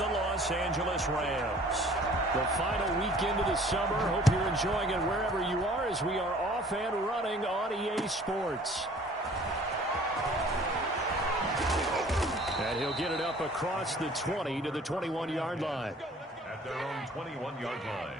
the Los Angeles Rams. The final weekend of the summer. Hope you're enjoying it wherever you are as we are off and running on EA Sports. And he'll get it up across the 20 to the 21-yard line. At their own 21-yard line.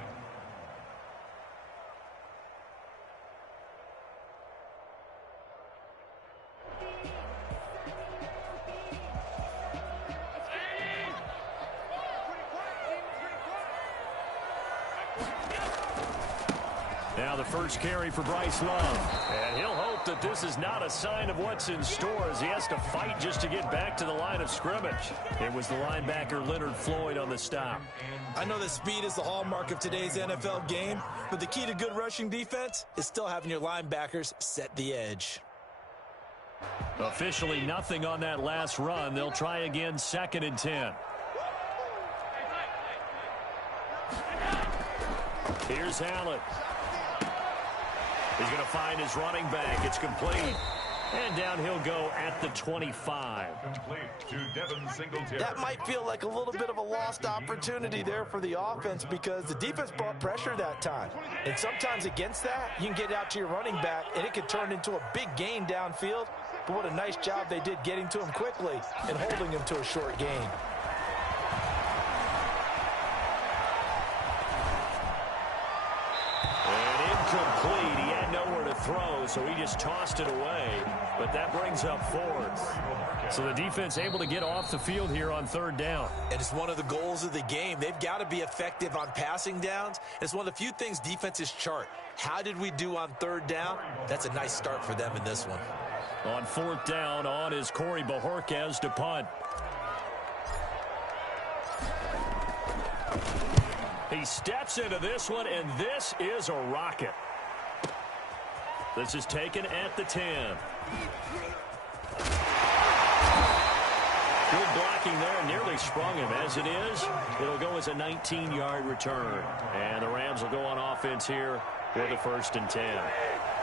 Now the first carry for Bryce Love. And he'll hope that this is not a sign of what's in store as he has to fight just to get back to the line of scrimmage. It was the linebacker Leonard Floyd on the stop. I know that speed is the hallmark of today's NFL game, but the key to good rushing defense is still having your linebackers set the edge. Officially nothing on that last run. They'll try again, 2nd and 10. Here's Allen. He's going to find his running back. It's complete. And down he'll go at the 25. Complete to Devin Singletary. That might feel like a little bit of a lost opportunity there for the offense because the defense brought pressure that time. And sometimes against that, you can get out to your running back, and it could turn into a big gain downfield. But what a nice job they did getting to him quickly and holding him to a short gain. Complete. He had nowhere to throw, so he just tossed it away. But that brings up 4th. So the defense able to get off the field here on 3rd down. And it's one of the goals of the game. They've got to be effective on passing downs. It's one of the few things defenses chart. How did we do on 3rd down? That's a nice start for them in this one. On 4th down, on is Corey Bajorquez to punt. He steps into this one, and this is a rocket. This is taken at the 10. Good blocking there, nearly sprung him. As it is, it'll go as a 19-yard return. And the Rams will go on offense here with a 1st and 10.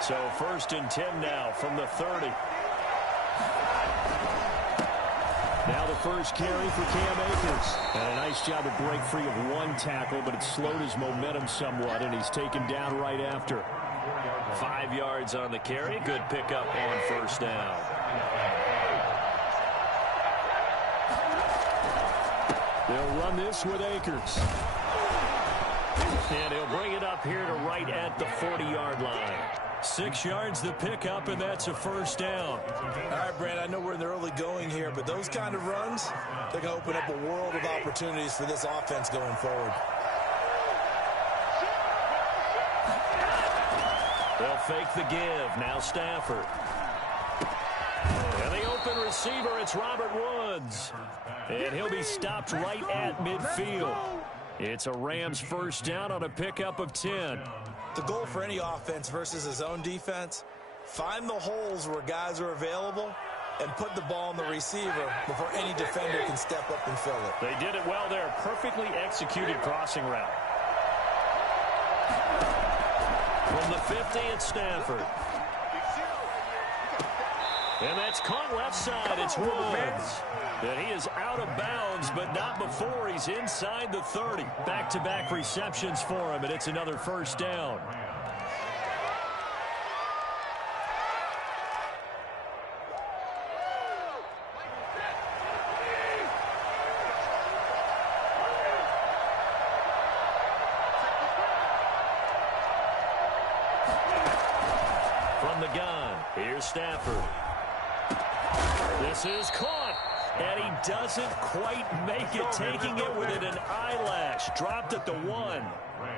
So 1st and 10 now from the 30. Now the first carry for Cam Akers. And a nice job to break free of one tackle, but it slowed his momentum somewhat, and he's taken down right after. 5 yards on the carry. Good pickup on 1st down. They'll run this with Akers. And he'll bring it up here to right at the 40-yard line. 6 yards the pickup, and that's a 1st down. All right, Brad, I know we're in the early going here, but those kind of runs, they're going to open up a world of opportunities for this offense going forward. They'll fake the give. Now Stafford. And the open receiver, it's Robert Woods. And he'll be stopped right at midfield. It's a Rams 1st down on a pickup of 10. The goal for any offense versus his own defense, find the holes where guys are available and put the ball on the receiver before any defender can step up and fill it. They did it well there. Perfectly executed crossing route. From the 50, it's Stafford. And that's caught left side. It's Woods. And he is out of bounds, but not before he's inside the 30. Back-to-back receptions for him, and it's another 1st down. From the gun, here's Stafford. This is caught, and he doesn't quite make it, taking it within an eyelash. Dropped at the 1.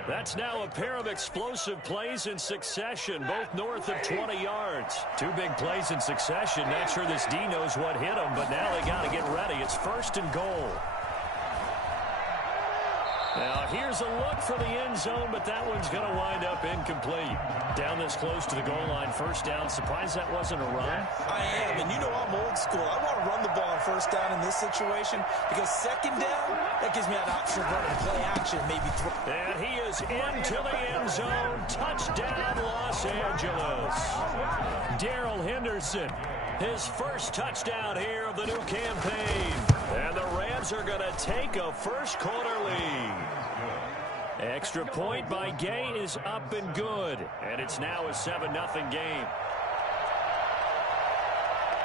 That's now a pair of explosive plays in succession, both north of 20 yards. 2 big plays in succession. Not sure this D knows what hit him, but now they got to get ready. It's 1st and goal. Now, here's a look for the end zone, but that one's going to wind up incomplete. Down this close to the goal line, 1st down. Surprised that wasn't a run? I am, and you know I'm old school. I want to run the ball on 1st down in this situation because 2nd down, that gives me an option of running play action, maybe throw. And he is into the end zone. Touchdown, Los Angeles. Darrell Henderson, his first touchdown here of the new campaign. And the Rams are going to take a first quarter lead. Extra point by Gay is up and good. And it's now a 7-0 game.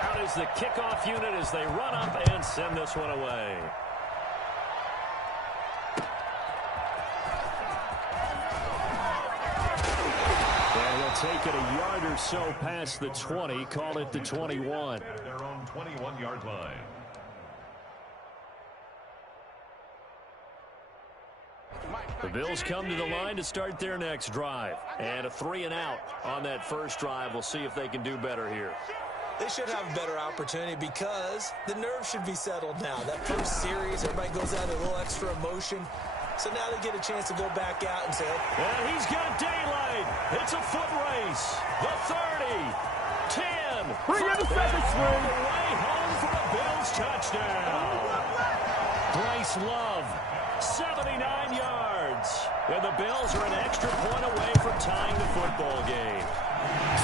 Out is the kickoff unit as they run up and send this one away. And he'll take it a yard or so past the 20, call it the 21. At their own 21-yard line. The Bills come to the line to start their next drive. And a 3-and-out on that first drive. We'll see if they can do better here. They should have a better opportunity because the nerves should be settled now. That first series, everybody goes out a little extra emotion. So now they get a chance to go back out and say, and he's got daylight. It's a foot race. The 30, 10. Bring in the second swing. All the way home for a Bills touchdown. Bryce Love, 79 yards. And the Bills are an extra point away from tying the football game.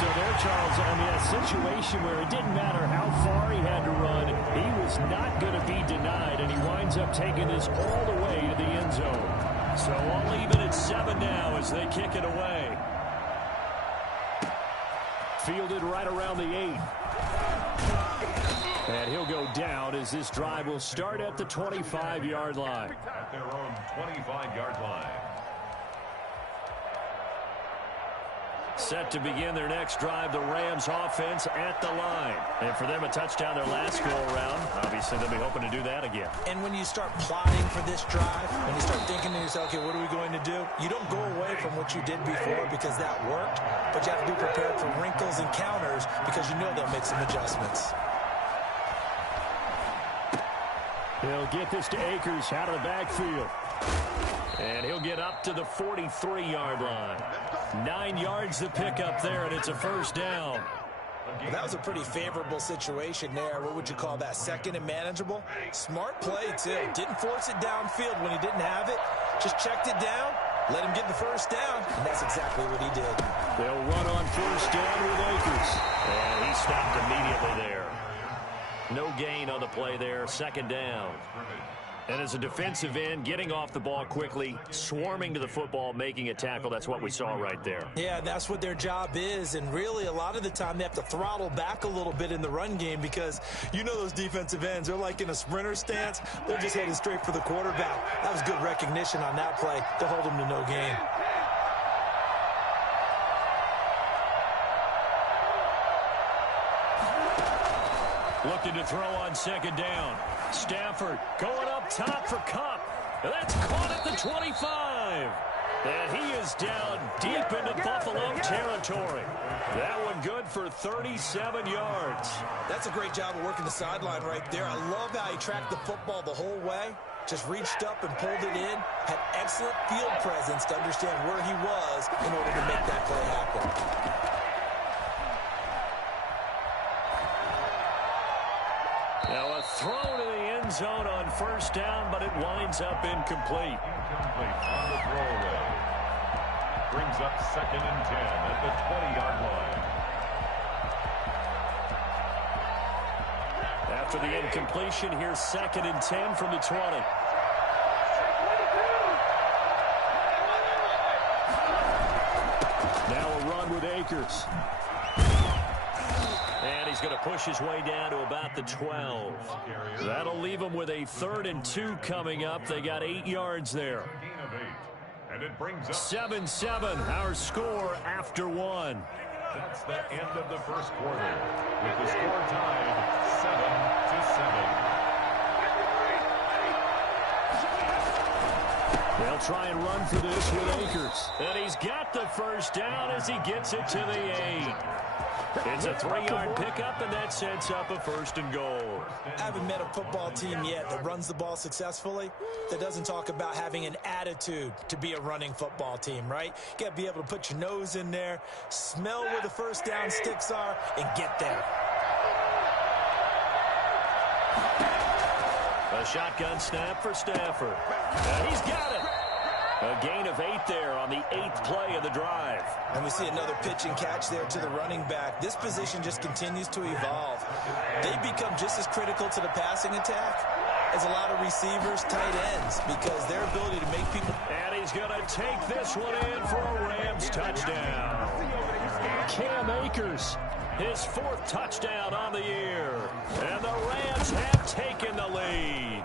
So there, Charles, I mean, a situation where it didn't matter how far he had to run, he was not going to be denied, and he winds up taking this all the way to the end zone. So I'll leave it at 7 now as they kick it away. Fielded right around the 8. And he'll go down as this drive will start at the 25-yard line. At their own 25-yard line. Set to begin their next drive, the Rams offense at the line. And for them, a touchdown their last go-around. Obviously, they'll be hoping to do that again. and when you start plotting for this drive, when you start thinking to yourself, okay, what are we going to do? You don't go away from what you did before because that worked, but you have to be prepared for wrinkles and counters because you know they'll make some adjustments. He'll get this to Akers out of the backfield. And he'll get up to the 43-yard line. 9 yards to pick up there, and it's a first down. Well, that was a pretty favorable situation there. What would you call that? Second and manageable? Smart play, too. Didn't force it downfield when he didn't have it. Just checked it down, let him get the first down, and that's exactly what he did. They'll run on first down with Akers. And he stopped immediately there. No gain on the play there, second down. And as a defensive end, getting off the ball quickly, swarming to the football, making a tackle, that's what we saw right there. Yeah, that's what their job is, and really a lot of the time they have to throttle back a little bit in the run game because you know those defensive ends, they're like in a sprinter stance. They're just headed straight for the quarterback. That was good recognition on that play to hold them to no gain. Looking to throw on second down. Stafford going up top for Kupp. And that's caught at the 25. And he is down deep into Buffalo territory. That one good for 37 yards. That's a great job of working the sideline right there. I love how he tracked the football the whole way. Just reached up and pulled it in. Had excellent field presence to understand where he was in order to make that play happen. Now a throw to the end zone on first down, but it winds up incomplete. Incomplete on the throwaway. Brings up second and 10 at the 20-yard line. After the incompletion, here's second and 10 from the 20. Now a run with Akers. And he's going to push his way down to about the 12. That'll leave him with a 3rd and 2 coming up. They got 8 yards there. Gain of 8. And it brings up 7-7, our score after 1. That's the end of the first quarter, with the score tied 7-7. They'll try and run for this with Akers. And he's got the first down as he gets it to the 8. It's a 3-yard pickup, and that sets up a 1st and goal. I haven't met a football team yet that runs the ball successfully that doesn't talk about having an attitude to be a running football team, right? You got to be able to put your nose in there, smell where the first down sticks are, and get there. A shotgun snap for Stafford. He's got it. A gain of 8 there on the 8th play of the drive. And we see another pitch and catch there to the running back. This position just continues to evolve. They become just as critical to the passing attack is a lot of receivers, tight ends, because their ability to make people... And he's going to take this one in for a Rams touchdown. Cam Akers, his 4th touchdown on the year. And the Rams have taken the lead.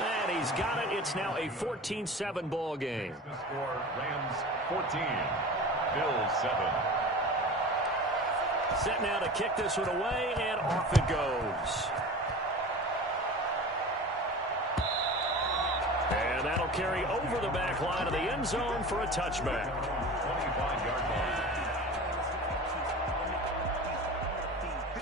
And he's got it. It's now a 14-7 ball game. The score, Rams 14, Bills 7. Set now to kick this one away, and off it goes. And that'll carry over the back line of the end zone for a touchback. 25-yard line.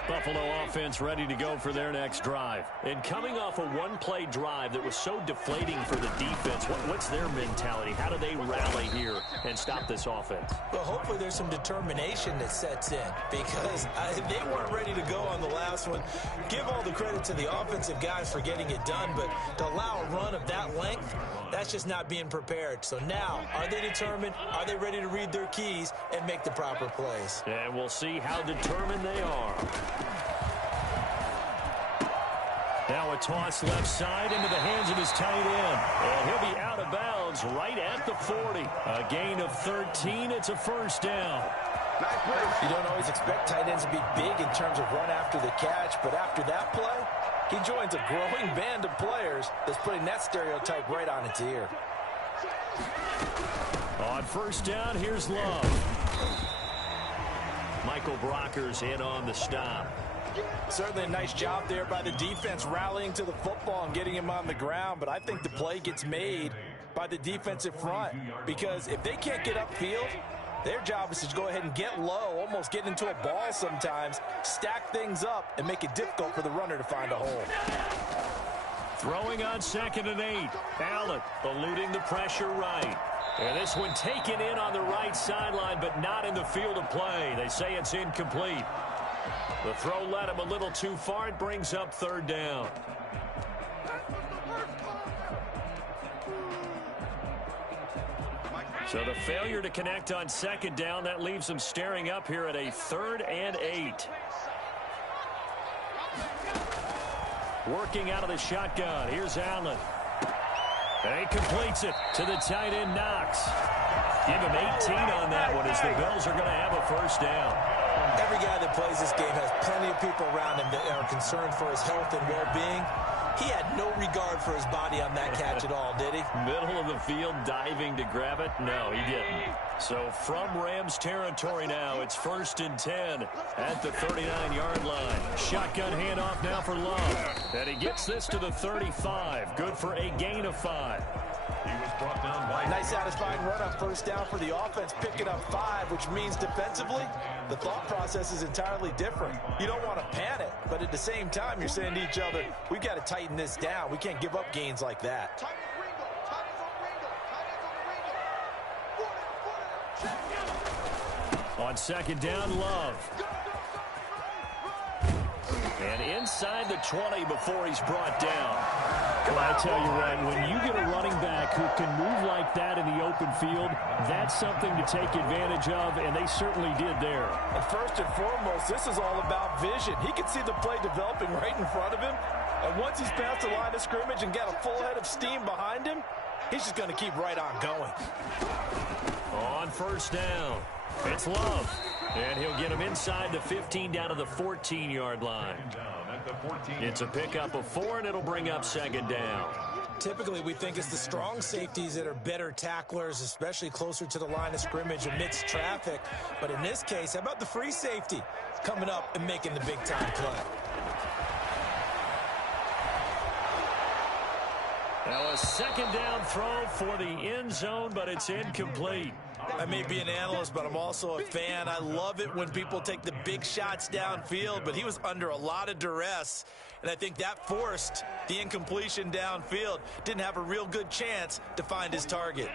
Buffalo offense ready to go for their next drive. And coming off a one-play drive that was so deflating for the defense, what's their mentality? How do they rally here and stop this offense? Well, hopefully there's some determination that sets in, because they weren't ready to go on the last one. Give all the credit to the offensive guys for getting it done, but to allow a run of that length, that's just not being prepared. So now, are they determined? Are they ready to read their keys and make the proper plays? And we'll see how determined they are. Now a toss left side into the hands of his tight end. And he'll be out of bounds right at the 40. A gain of 13. It's a first down. You don't always expect tight ends to be big in terms of run after the catch, but after that play, he joins a growing band of players that's putting that stereotype right on its ear. On first down, here's Love. Michael Brocker's in on the stop. Certainly a nice job there by the defense rallying to the football and getting him on the ground, but I think the play gets made by the defensive front, because if they can't get upfield, their job is to go ahead and get low, almost get into a ball sometimes, stack things up, and make it difficult for the runner to find a hole. Throwing on 2nd and 8. Allen eluding the pressure right. And this one taken in on the right sideline, but not in the field of play. They say it's incomplete. The throw led him a little too far. It brings up 3rd down. So the failure to connect on 2nd down, that leaves them staring up here at a 3rd and 8. Working out of the shotgun. Here's Allen. And he completes it to the tight end, Knox. Give him 18 on that one, as the Bills are going to have a first down. Every guy that plays this game has plenty of people around him that are concerned for his health and well-being. He had no regard for his body on that catch at all, did he? Middle of the field, diving to grab it? No, he didn't. So from Rams territory now, it's 1st and 10 at the 39-yard line. Shotgun handoff now for Love. And he gets this to the 35. Good for a gain of 5. He was brought down by... Nice satisfying run on first down for the offense, picking up 5, which means defensively, the thought process is entirely different. You don't want to panic, but at the same time, you're saying to each other, we've got to tighten this down. We can't give up gains like that. On 2nd down, Love. And inside the 20 before he's brought down. Well, I tell you what, when you get a running back who can move like that in the open field, that's something to take advantage of, and they certainly did there. And first and foremost, this is all about vision. He can see the play developing right in front of him, and once he's past the line of scrimmage and got a full head of steam behind him, he's just going to keep right on going. On first down, it's Love. And he'll get him inside the 15 down to the 14-yard line. It's a pickup of 4, and it'll bring up 2nd down. Typically, we think it's the strong safeties that are better tacklers, especially closer to the line of scrimmage amidst traffic. But in this case, how about the free safety coming up and making the big-time play? Now a 2nd down throw for the end zone, but it's incomplete. I may be an analyst, but I'm also a fan. I love it when people take the big shots downfield, but he was under a lot of duress, and I think that forced the incompletion downfield. Didn't have a real good chance to find his target.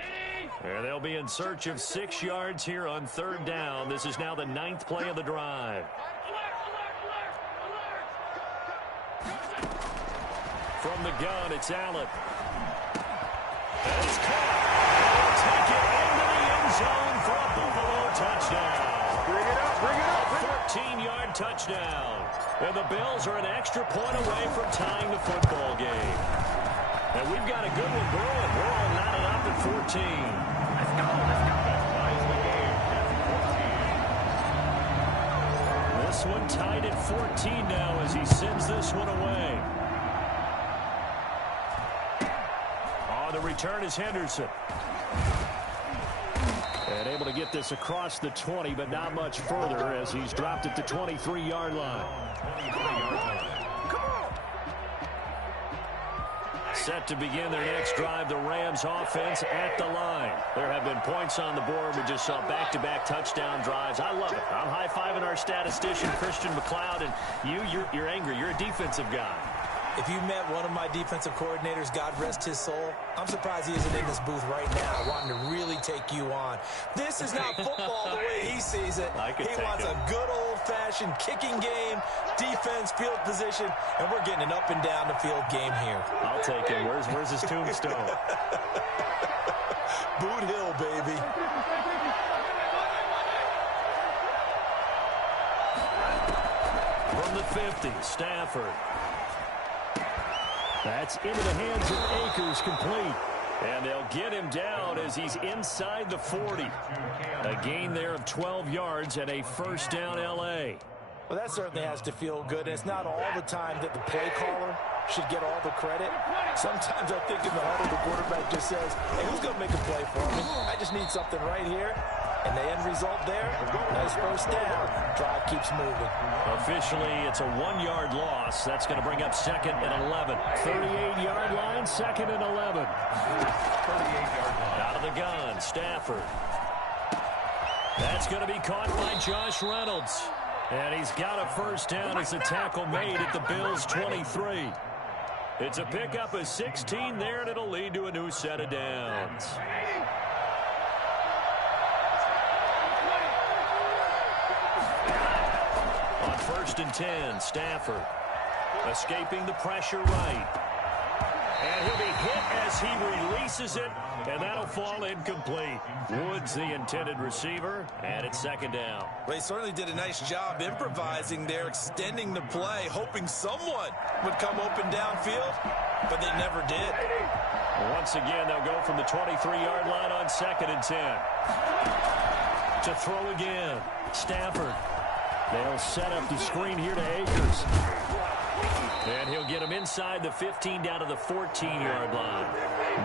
And they'll be in search of 6 yards here on 3rd down. This is now the 9th play of the drive. From the gun, it's Allen. And it's caught. They'll take it into the end zone for a Buffalo touchdown. A 14-yard touchdown. And the Bills are an extra point away from tying the football game. And we've got a good one brewing. We're all knotted up at 14. Let's go. That ties the game at 14. This one tied at 14 now as he sends this one away. On the return is Henderson. And able to get this across the 20, but not much further as he's dropped at the 23-yard line. Set to begin their next drive, the Rams offense at the line. There have been points on the board. We just saw back-to-back touchdown drives. I love it. I'm high-fiving our statistician, Christian McLeod, and you're angry. You're a defensive guy. If you met one of my defensive coordinators, God rest his soul, I'm surprised he isn't in this booth right now wanting to really take you on. This is not football the way he sees it. He wants a good old-fashioned kicking game, defense, field position, and we're getting an up-and-down-the-field game here. I'll take it. Where's his tombstone? Boot Hill, baby. From the 50, Stafford. That's into the hands of Akers, complete. And they'll get him down as he's inside the 40. A gain there of 12 yards and a first down L.A. Well, that certainly has to feel good. And it's not all the time that the play caller should get all the credit. Sometimes I think in the huddle, the quarterback just says, hey, who's going to make a play for me? I just need something right here. And the end result there, nice first down. Drive keeps moving. Officially, it's a 1-yard loss. That's going to bring up second and 11. 38-yard line, second and 11. 38-yard line. Out of the gun, Stafford. That's going to be caught by Josh Reynolds. And he's got a first down as the tackle made at the Bills' 23. It's a pickup of 16 there, and it'll lead to a new set of downs. On first and 10, Stafford escaping the pressure right. And he'll be hit as he releases it, and that'll fall incomplete. Woods the intended receiver, and it's second down. Well, he certainly did a nice job improvising there, extending the play, hoping someone would come open downfield, but they never did. Once again, they'll go from the 23-yard line on second and 10. To throw again, Stafford. They'll set up the screen here to Akers. And he'll get him inside the 15 down to the 14-yard line.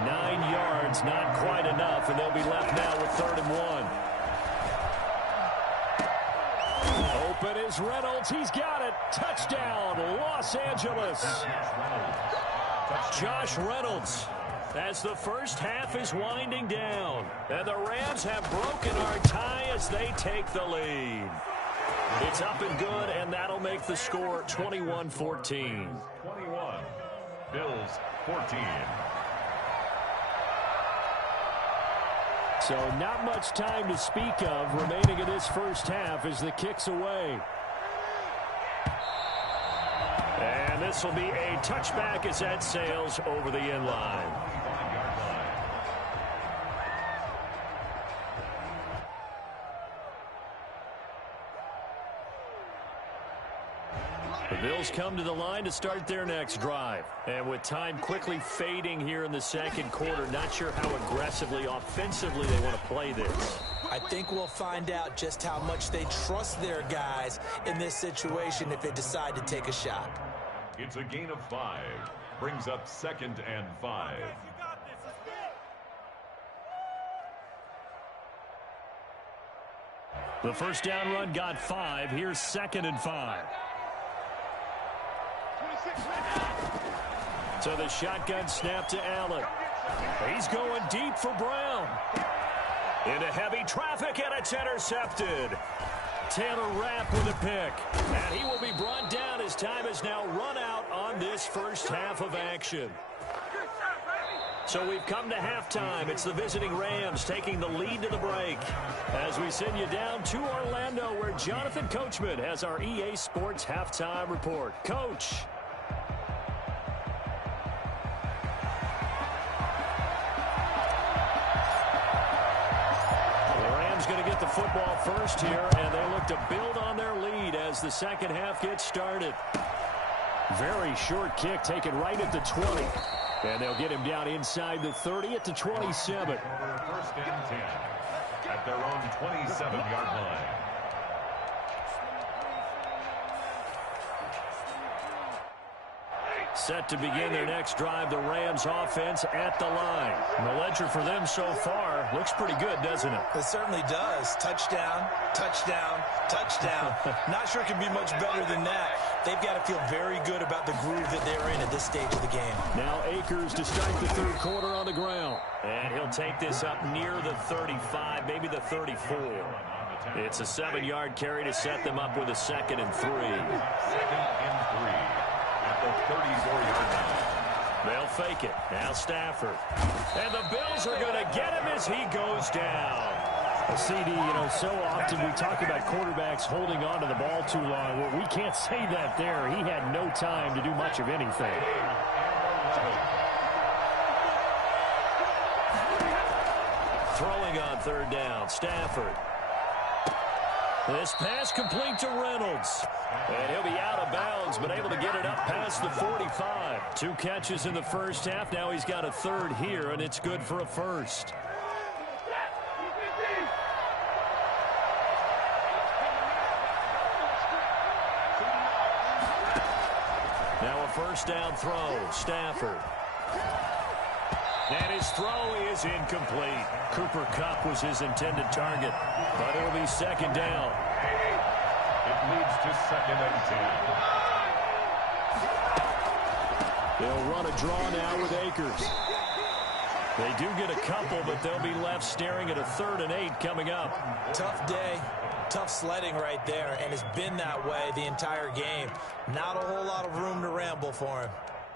9 yards, not quite enough, and they'll be left now with 3rd and 1. Open is Reynolds. He's got it. Touchdown, Los Angeles. Josh Reynolds, as the first half is winding down. And the Rams have broken our tie as they take the lead. It's up and good, and that'll make the score 21-14. 21. Bills 14. So not much time to speak of remaining in this first half as the kick's away. And this will be a touchback as that sails over the end line. The Bills come to the line to start their next drive. And with time quickly fading here in the second quarter, not sure how aggressively, offensively they want to play this. I think we'll find out just how much they trust their guys in this situation if they decide to take a shot. It's a gain of 5. Brings up 2nd and 5. The first down run got 5. Here's 2nd and 5. So the shotgun snap to Allen. He's going deep for Brown. Into heavy traffic, and it's intercepted. Taylor Rapp with a pick. And he will be brought down as time has now run out on this first half of action. So we've come to halftime. It's the visiting Rams taking the lead to the break. As we send you down to Orlando, where Jonathan Coachman has our EA Sports halftime report. Coach. Going to get the football first here, and they look to build on their lead as the second half gets started. Very short kick taken right at the 20. And they'll get him down inside the 30 at the 27. First and 10 at their own 27-yard line. Set to begin their next drive, the Rams offense at the line. And the ledger for them so far looks pretty good, doesn't it? It certainly does. Touchdown, touchdown, touchdown. Not sure it can be much better than that. They've got to feel very good about the groove that they're in at this stage of the game. Now Akers to start the third quarter on the ground. And he'll take this up near the 35, maybe the 34. It's a 7-yard carry to set them up with a 2nd and 3. 2nd and 3 at the 34-yard line. They'll fake it. Now Stafford. And the Bills are going to get him as he goes down. CD, so often we talk about quarterbacks holding on to the ball too long. Well, we can't say that there. He had no time to do much of anything. Throwing on third down, Stafford. This pass complete to Reynolds. And he'll be out of bounds, but able to get it up past the 45. 2 catches in the first half. Now he's got a third here, and it's good for a first. Now a first down throw, Stafford. And his throw is incomplete. Cooper Kupp was his intended target, but it'll be 2nd down. It leads to 2nd and 10. They'll run a draw now with Akers. They do get a couple, but they'll be left staring at a 3rd and 8 coming up. Tough day, tough sledding right there, and it's been that way the entire game. Not a whole lot of room to ramble for him.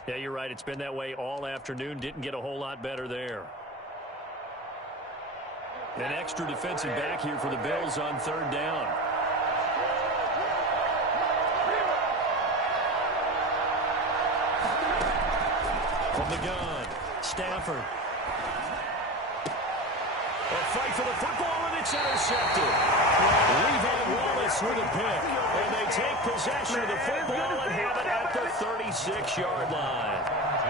Yeah, you're right. It's been that way all afternoon. Didn't get a whole lot better there. An extra defensive back here for the Bills on 3rd down. From the gun, Stafford. A fight for the football, and it's intercepted. Levan Wallace with a pick. And they take possession of the football and have it at the 36-yard line.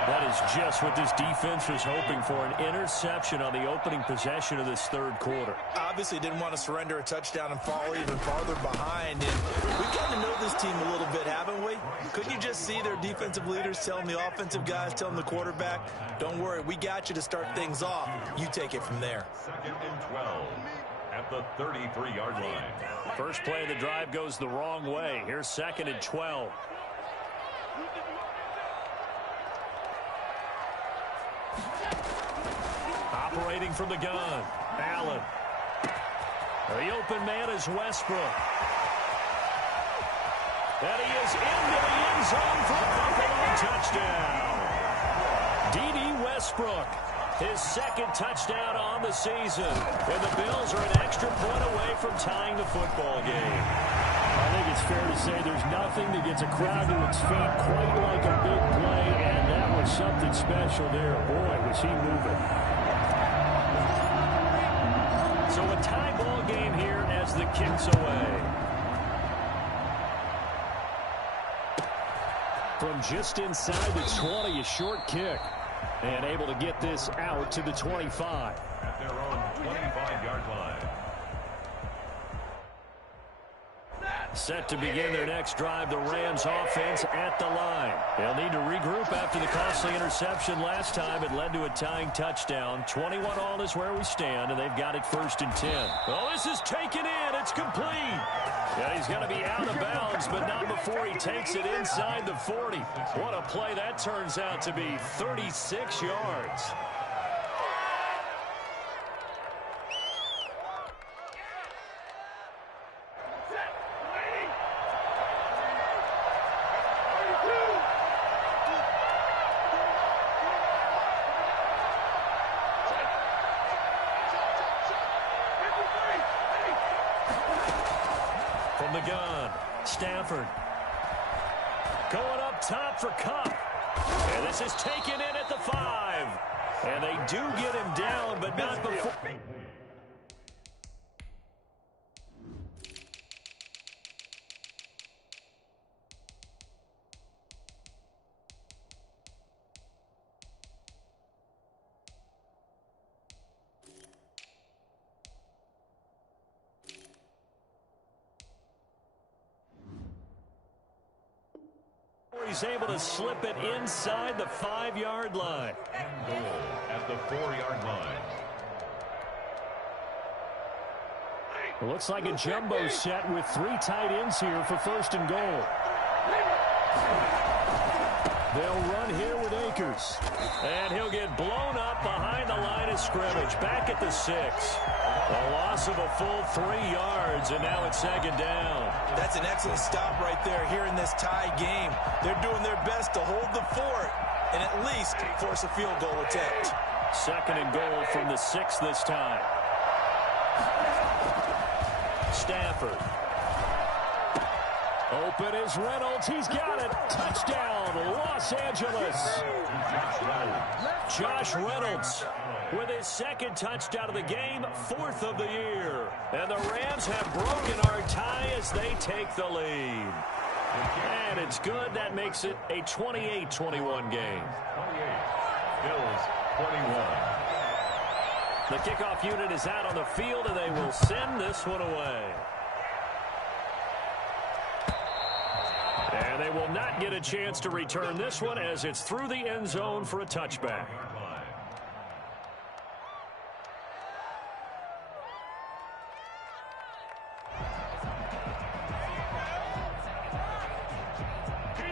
That is just what this defense was hoping for, an interception on the opening possession of this third quarter. Obviously didn't want to surrender a touchdown and fall even farther behind. And we've gotten to know this team a little bit, haven't we? Couldn't you just see their defensive leaders telling the offensive guys, telling the quarterback, don't worry, we got you to start things off. You take it from there. 2nd and 12 at the 33-yard line. First play of the drive goes the wrong way. Here's 2nd and 12. Operating from the gun, Allen. The open man is Westbrook. And he is into the end zone for a Buffalo touchdown. D.D. Westbrook, his 2nd touchdown on the season. And the Bills are an extra point away from tying the football game. I think it's fair to say there's nothing that gets a crowd to its feet quite like a big play, and that was something special there. Boy, was he moving. So a tie ball game here as the kick's away. From just inside the 20, a short kick. And able to get this out to the 25. At their own 25-yard line. Set to begin their next drive, the Rams offense at the line. They'll need to regroup after the costly interception last time. It led to a tying touchdown. 21-all is where we stand, and they've got it 1st and 10. Oh, this is taken in. It's complete. Yeah, he's going to be out of bounds, but not before he takes it inside the 40. What a play that turns out to be, 36 yards. From the gun, Stafford. Going up top for Kupp. And this is taken in at the 5. And they do get him down, but not before. is able to slip it inside the 5-yard line. And goal at the 4-yard line. It looks like a jumbo set with 3 tight ends here for 1st and goal. They'll run here with Akers. And he'll get blown up behind the line of scrimmage. Back at the 6. A loss of a full 3 yards, and now it's 2nd down. That's an excellent stop right there here in this tie game. They're doing their best to hold the fort and at least force a field goal attempt. 2nd and goal from the 6 this time. Stafford. Open is Reynolds. He's got it. Touchdown, Los Angeles. Josh Reynolds with his 2nd touchdown of the game, 4th of the year. And the Rams have broken our tie as they take the lead. And it's good. That makes it a 28-21 game. 28. Bills 21. The kickoff unit is out on the field, and they will send this one away. And they will not get a chance to return this one as it's through the end zone for a touchback.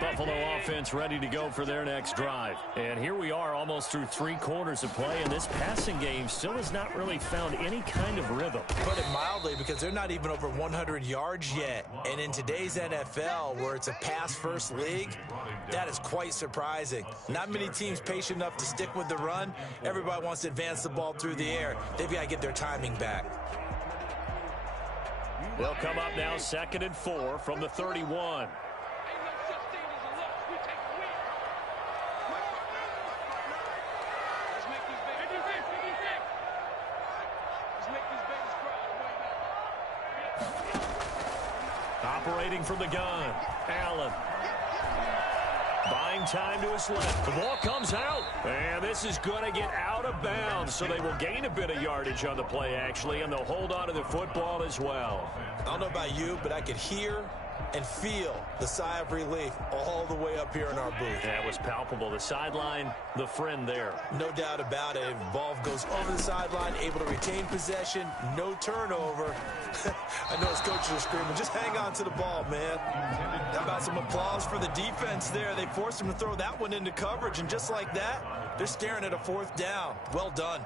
Buffalo offense ready to go for their next drive. And here we are almost through 3 quarters of play, and this passing game still has not really found any kind of rhythm. Put it mildly, because they're not even over 100 yards yet. And in today's NFL, where it's a pass-first league, that is quite surprising. Not many teams patient enough to stick with the run. Everybody wants to advance the ball through the air. They've got to get their timing back. They'll come up now 2nd and 4 from the 31. Operating from the gun, Allen. Buying time to his left. The ball comes out. And this is going to get out of bounds, so they will gain a bit of yardage on the play, actually, and they'll hold on to the football as well. I don't know about you, but I could hear and feel the sigh of relief all the way up here in our booth. That was palpable. The sideline, the friend there. No doubt about it. Ball goes over the sideline, able to retain possession, no turnover. I know his coaches are screaming, just hang on to the ball, man. How about some applause for the defense there? They forced him to throw that one into coverage, and just like that, they're staring at a 4th down. Well done.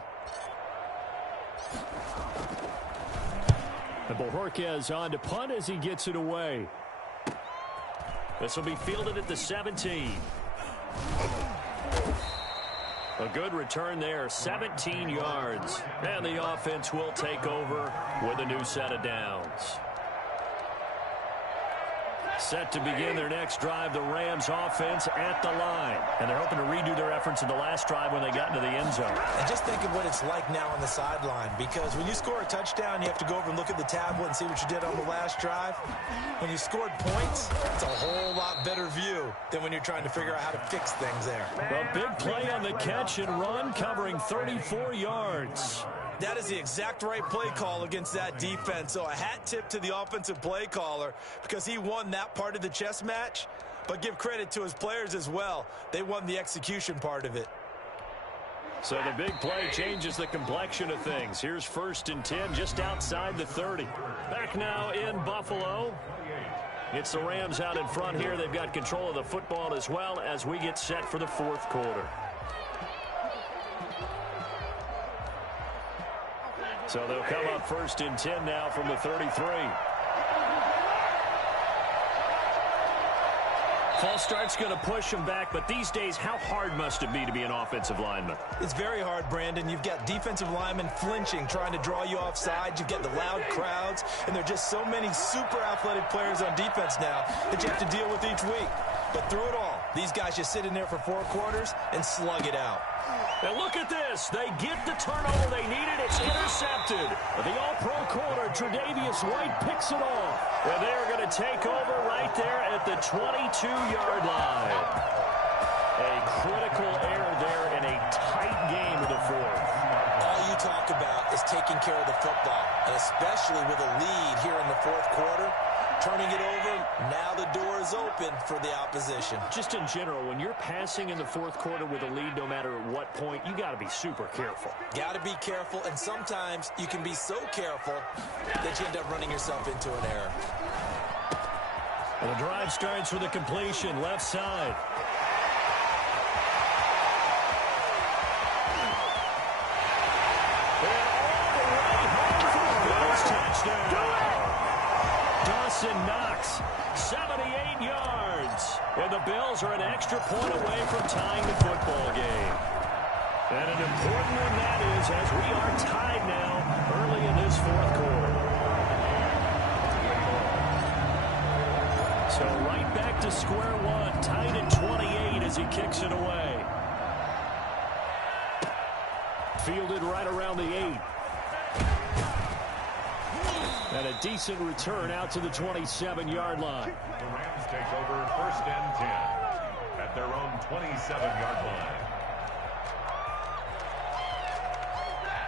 And Bojorquez on to punt as he gets it away. This will be fielded at the 17. A good return there, 17 yards. And the offense will take over with a new set of downs. Set to begin their next drive, the Rams offense at the line. And they're hoping to redo their efforts in the last drive when they got into the end zone. And just think of what it's like now on the sideline, because when you score a touchdown, you have to go over and look at the tablet and see what you did on the last drive. When you scored points, it's a whole lot better view than when you're trying to figure out how to fix things there. A big play on the catch and run, covering 34 yards. That is the exact right play call against that defense. So a hat tip to the offensive play caller, because he won that part of the chess match. But give credit to his players as well. They won the execution part of it. So the big play changes the complexion of things. Here's 1st and 10 just outside the 30. Back now in Buffalo. It's the Rams out in front here. They've got control of the football as well as we get set for the 4th quarter. So they'll come up 1st and 10 now from the 33. False start's going to push him back, but these days, how hard must it be to be an offensive lineman? It's very hard, Brandon. You've got defensive linemen flinching, trying to draw you offside. You've got the loud crowds, and there are just so many super athletic players on defense now that you have to deal with each week. But through it all, these guys just sit in there for 4 quarters and slug it out. And look at this. They get the turnover they needed. It's intercepted. The all-pro corner, Tre'Davious White, picks it off. And they're going to take over right there at the 22-yard line. A critical error there in a tight game in the 4th. All you talk about is taking care of the football, and especially with a lead here in the 4th quarter. turning it over. Now the door is open for the opposition. Just in general, when you're passing in the fourth quarter with a lead, no matter at what point, you got to be super careful. Got to be careful, and sometimes you can be so careful that you end up running yourself into an error. And the drive starts with a completion, left side. Dawson Knox, 78 yards. And the Bills are an extra point away from tying the football game. And an important one that is, as we are tied now early in this fourth quarter. So right back to square one, tied at 28 as he kicks it away. Fielded right around the 8. And a decent return out to the 27-yard line. The Rams take over 1st and 10 at their own 27-yard line.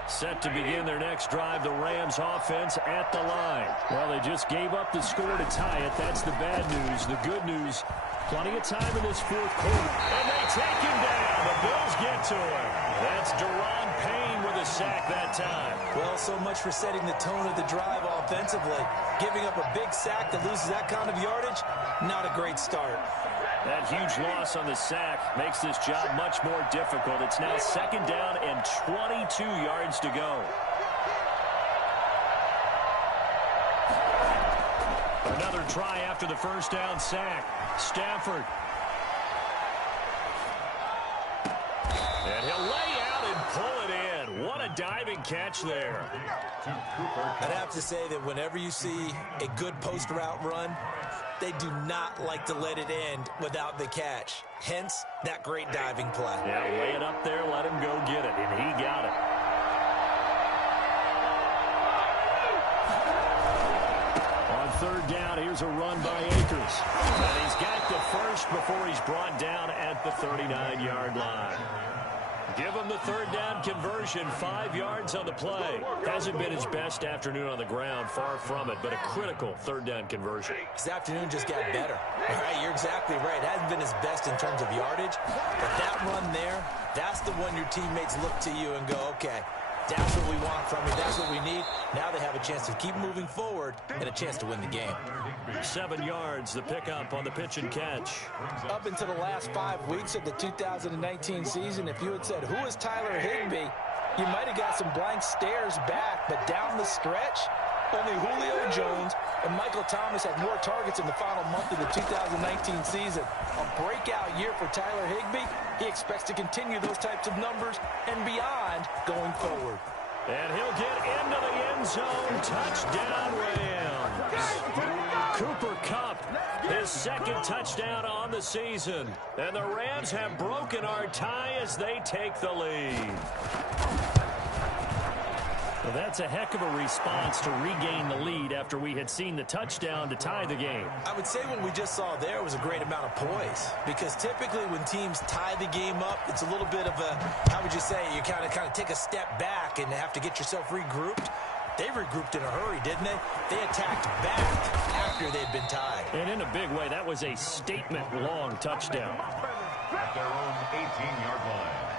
Set to begin their next drive, the Rams offense at the line. Well, they just gave up the score to tie it. That's the bad news. The good news, plenty of time in this fourth quarter. And they take him down. The Bills get to him. That's Deron Payne with a sack that time. Well, so much for setting the tone of the drive offensively. Giving up a big sack that loses that kind of yardage, not a great start. That huge loss on the sack makes this job much more difficult. It's now 2nd down and 22 yards to go. Another try after the 1st down sack. Stafford. And he'll lay out and pull it in. What a diving catch there. I'd have to say that whenever you see a good post route run, they do not like to let it end without the catch. Hence, that great diving play. Yeah, lay it up there, let him go get it, and he got it. On 3rd down, here's a run by Akers. And he's got the first before he's brought down at the 39-yard line. Give him the 3rd down conversion, 5 yards on the play. Hasn't been his best afternoon on the ground, far from it, but a critical 3rd down conversion. His afternoon just got better. All right, you're exactly right. It hasn't been his best in terms of yardage, but that run there, that's the one your teammates look to you and go, okay, that's what we want from you. That's what we need. Now they have a chance to keep moving forward and a chance to win the game. 7 yards, the pickup on the pitch and catch. Up into the last 5 weeks of the 2019 season, if you had said, who is Tyler Higbee, you might have got some blank stares back, but down the stretch, only Julio Jones and Michael Thomas had more targets in the final month of the 2019 season. A breakout year for Tyler Higbee. He expects to continue those types of numbers and beyond going forward. And he'll get into the end zone. Touchdown, Rams. Cooper Kupp, his 2nd touchdown on the season. And the Rams have broken our tie as they take the lead. Well, that's a heck of a response to regain the lead after we had seen the touchdown to tie the game. I would say what we just saw there was a great amount of poise, because typically when teams tie the game up, it's a little bit of a, how would you say, you kind of take a step back and have to get yourself regrouped. They regrouped in a hurry, didn't they? They attacked back after they'd been tied. And in a big way, that was a statement-long touchdown. At their own 18-yard line.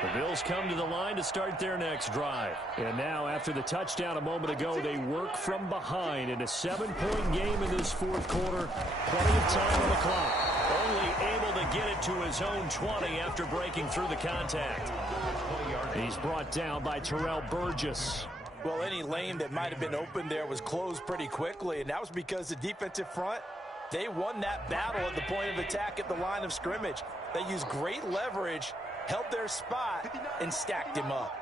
The Bills come to the line to start their next drive. And now, after the touchdown a moment ago, they work from behind in a 7-point game in this fourth quarter. Plenty of time on the clock. Only able to get it to his own 20 after breaking through the contact. He's brought down by Terrell Burgess. Well, any lane that might have been open there was closed pretty quickly, and that was because the defensive front, they won that battle at the point of attack at the line of scrimmage. They used great leverage, held their spot, and stacked him up.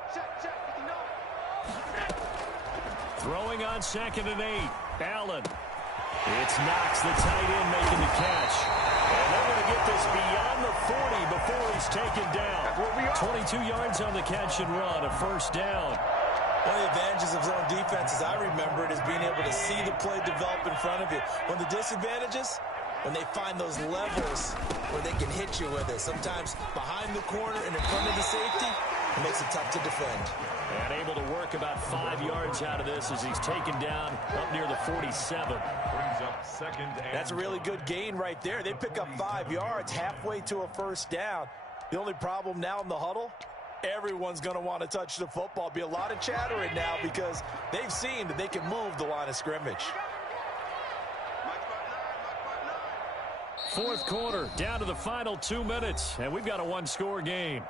Throwing on 2nd and 8. Allen. It's Knox, the tight end, making the catch. And they're going to get this beyond the 40 before he's taken down. 22 yards on the catch and run, a 1st down. One of the advantages of zone defense, as I remember it, is being able to see the play develop in front of you. One of the disadvantages, when they find those levels where they can hit you with it. Sometimes behind the corner and in front of the safety, It makes it tough to defend. And able to work about 5 yards out of this as he's taken down up near the 47. Brings up second and That's a really good gain right there. They pick up 5 yards halfway to a first down. The only problem now in the huddle, everyone's going to want to touch the football. Be a lot of chattering now because they've seen that they can move the line of scrimmage. Fourth quarter, down to the final 2 minutes, and we've got a one-score game.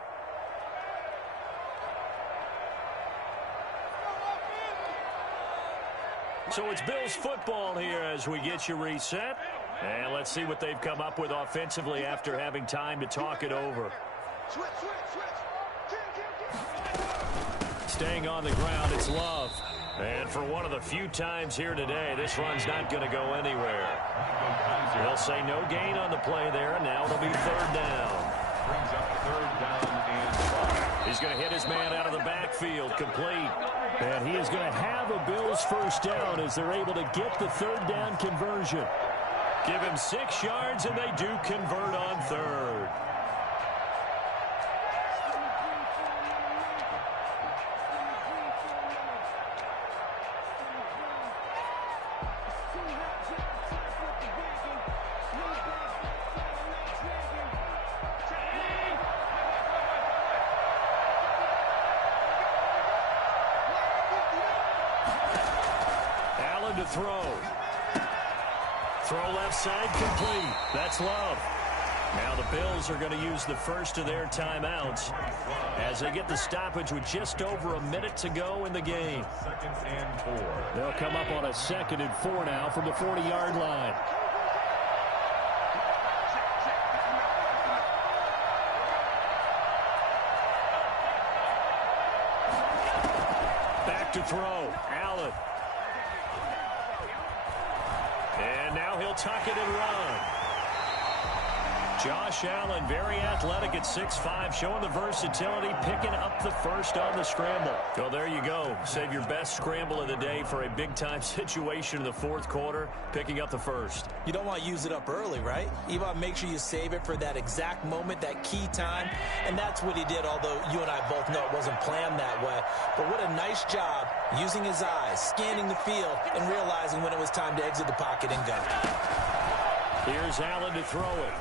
So it's Bills football here as we get you reset. And let's see what they've come up with offensively after having time to talk it over. Staying on the ground, it's Love. And for one of the few times here today, this run's not going to go anywhere. They'll say no gain on the play there, and now it'll be third down. brings up third down and 5. He's going to hit his man out of the backfield, complete. And he is going to have a Bills first down as they're able to get the third down conversion. Give him 6 yards, and they do convert on third. To throw. Throw left side, complete. That's Love. Now the Bills are going to use the first of their timeouts as they get the stoppage with just over a minute to go in the game. Second and 4. They'll come up on a 2nd and 4 now from the 40-yard line. Back to throw. Allen. And now he'll tuck it and run. Josh Allen, very athletic at 6'5", showing the versatility, picking up the first on the scramble. So there you go. Save your best scramble of the day for a big-time situation in the fourth quarter, picking up the first. You don't want to use it up early, right? You want to make sure you save it for that exact moment, that key time, and that's what he did, although you and I both know it wasn't planned that way. But what a nice job using his eyes, scanning the field, and realizing when it was time to exit the pocket and go. Here's Allen to throw it.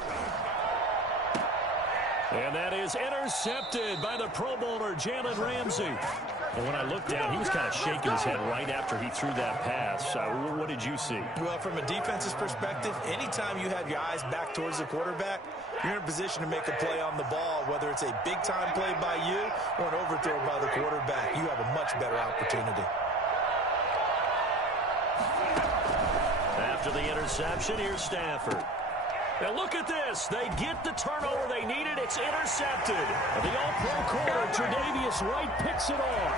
And that is intercepted by the Pro Bowler, Jalen Ramsey. And when I looked down, he was kind of shaking his head right after he threw that pass. What did you see? Well, from a defense's perspective, anytime you have your eyes back towards the quarterback, you're in a position to make a play on the ball, whether it's a big-time play by you or an overthrow by the quarterback. You have a much better opportunity. After the interception, here's Stafford. Now look at this. They get the turnover they needed. It's intercepted. And the all-pro corner, Tre'Davious White, picks it off.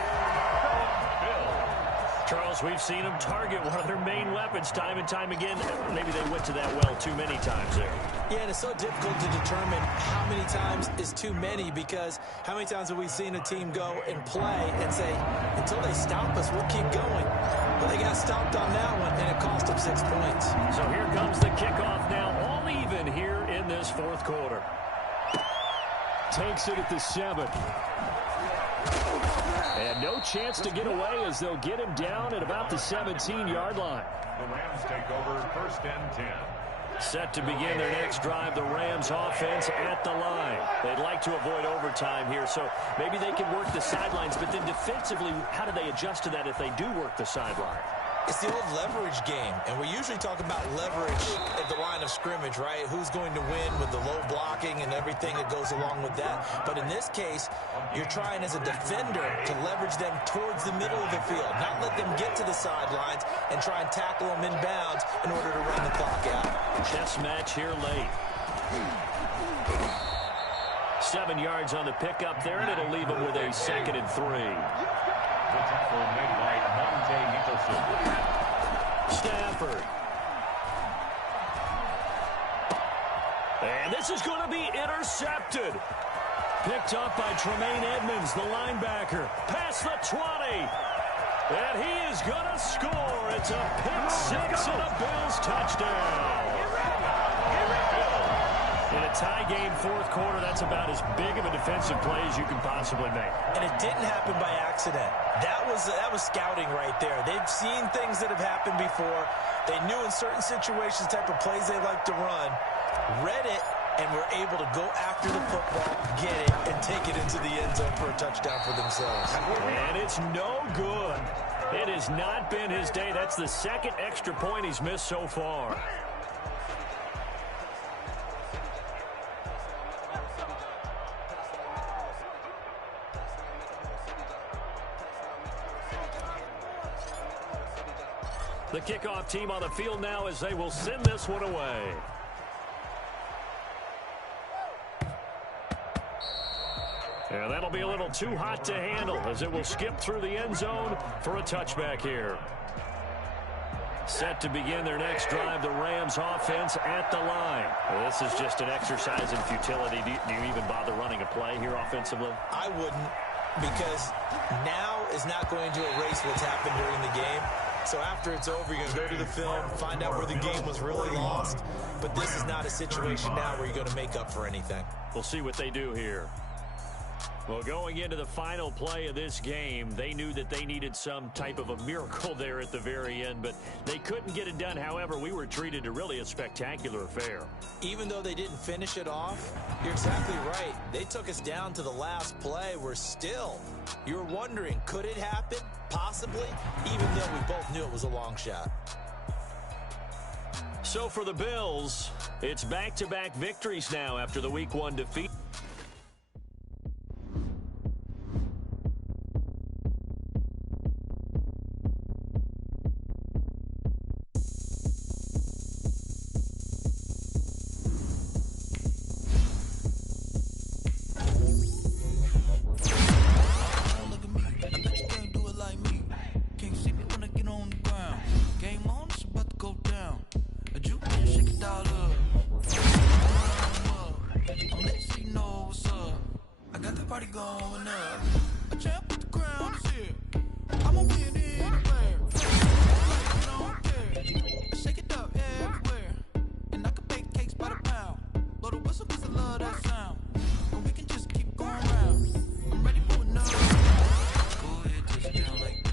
Charles, we've seen them target one of their main weapons time and time again. Maybe they went to that well too many times there. Yeah, and it's so difficult to determine how many times is too many, because how many times have we seen a team go and play and say, until they stop us, we'll keep going. But they got stopped on that one, and it cost them 6 points. So here comes the kickoff now, all even here in this fourth quarter. Takes it at the 7. And no chance to get away as they'll get him down at about the 17-yard line. The Rams take over first and 10. Set to begin their next drive, the Rams offense at the line. They'd like to avoid overtime here, so maybe they can work the sidelines, but then defensively, how do they adjust to that if they do work the sideline? It's the old leverage game, and we usually talk about leverage at the line of scrimmage, right? Who's going to win with the low blocking and everything that goes along with that. But in this case, you're trying as a defender to leverage them towards the middle of the field, not let them get to the sidelines and try and tackle them inbounds in order to run the clock out. Chess match here late. 7 yards on the pickup there, and it'll leave them with a 2nd and 3. The tackle made by Monte Nicholson. Stafford. And this is going to be intercepted. Picked up by Tremaine Edmonds, the linebacker. Past the 20. And he is going to score. It's a pick 6 and a Bills touchdown. In a tie game fourth quarter, that's about as big of a defensive play as you can possibly make. And it didn't happen by accident. That was scouting right there. They've seen things that have happened before. They knew in certain situations the type of plays they like to run, read it, and were able to go after the football, get it, and take it into the end zone for a touchdown for themselves. And it's no good. It has not been his day. That's the second extra point he's missed so far. The kickoff team on the field now as they will send this one away. And that'll be a little too hot to handle as it will skip through the end zone for a touchback here. Set to begin their next drive, the Rams offense at the line. Well, this is just an exercise in futility. Do you even bother running a play here offensively? I wouldn't, because now is not going to erase what's happened during the game. So after it's over, you're going to go to the film, find out where the game was really lost. But this is not a situation now where you're going to make up for anything. We'll see what they do here. Well, going into the final play of this game, they knew that they needed some type of a miracle there at the very end, but they couldn't get it done. However, we were treated to really a spectacular affair. Even though they didn't finish it off, you're exactly right. They took us down to the last play. We're still, you're wondering, could it happen? Possibly, even though we both knew it was a long shot. So for the Bills, it's back-to-back victories now after the Week 1 defeat. Go ahead, touchdown like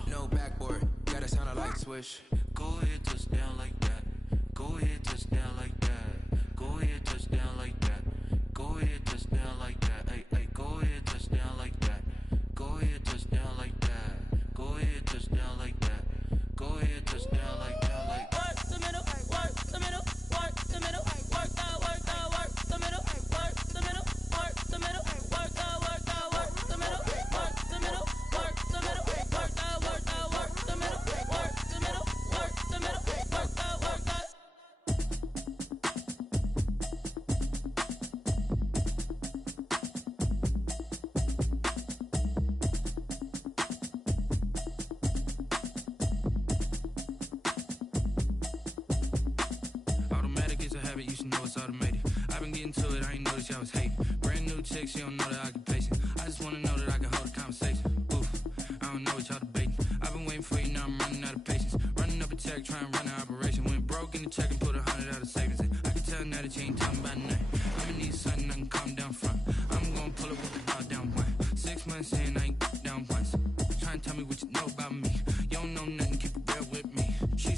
that. Go ahead, touchdown like that. Go ahead, touchdown like that. Go ahead, touchdown like that. Hey, hey, go ahead, touchdown like that. Go ahead, touchdown like that. Go ahead, touchdown like that. Go ahead, touchdown like that. Like work the middle, work the middle, work the middle, work that, work the middle, work the middle, work the middle, work that, work the middle, work the middle, work the middle, work that, work the middle, work the middle, work the middle, work that, work that. Automatic is a habit, you should know it's automated. I've been getting to it, I ain't noticed y'all was hating. Brand new chick, she don't know the occupation. I just wanna know that I can hold a conversation. Oof, I don't know what y'all debating. I've been waiting for you, now I'm running out of patience. Running up a check, trying to run an operation. Went broke in the check and put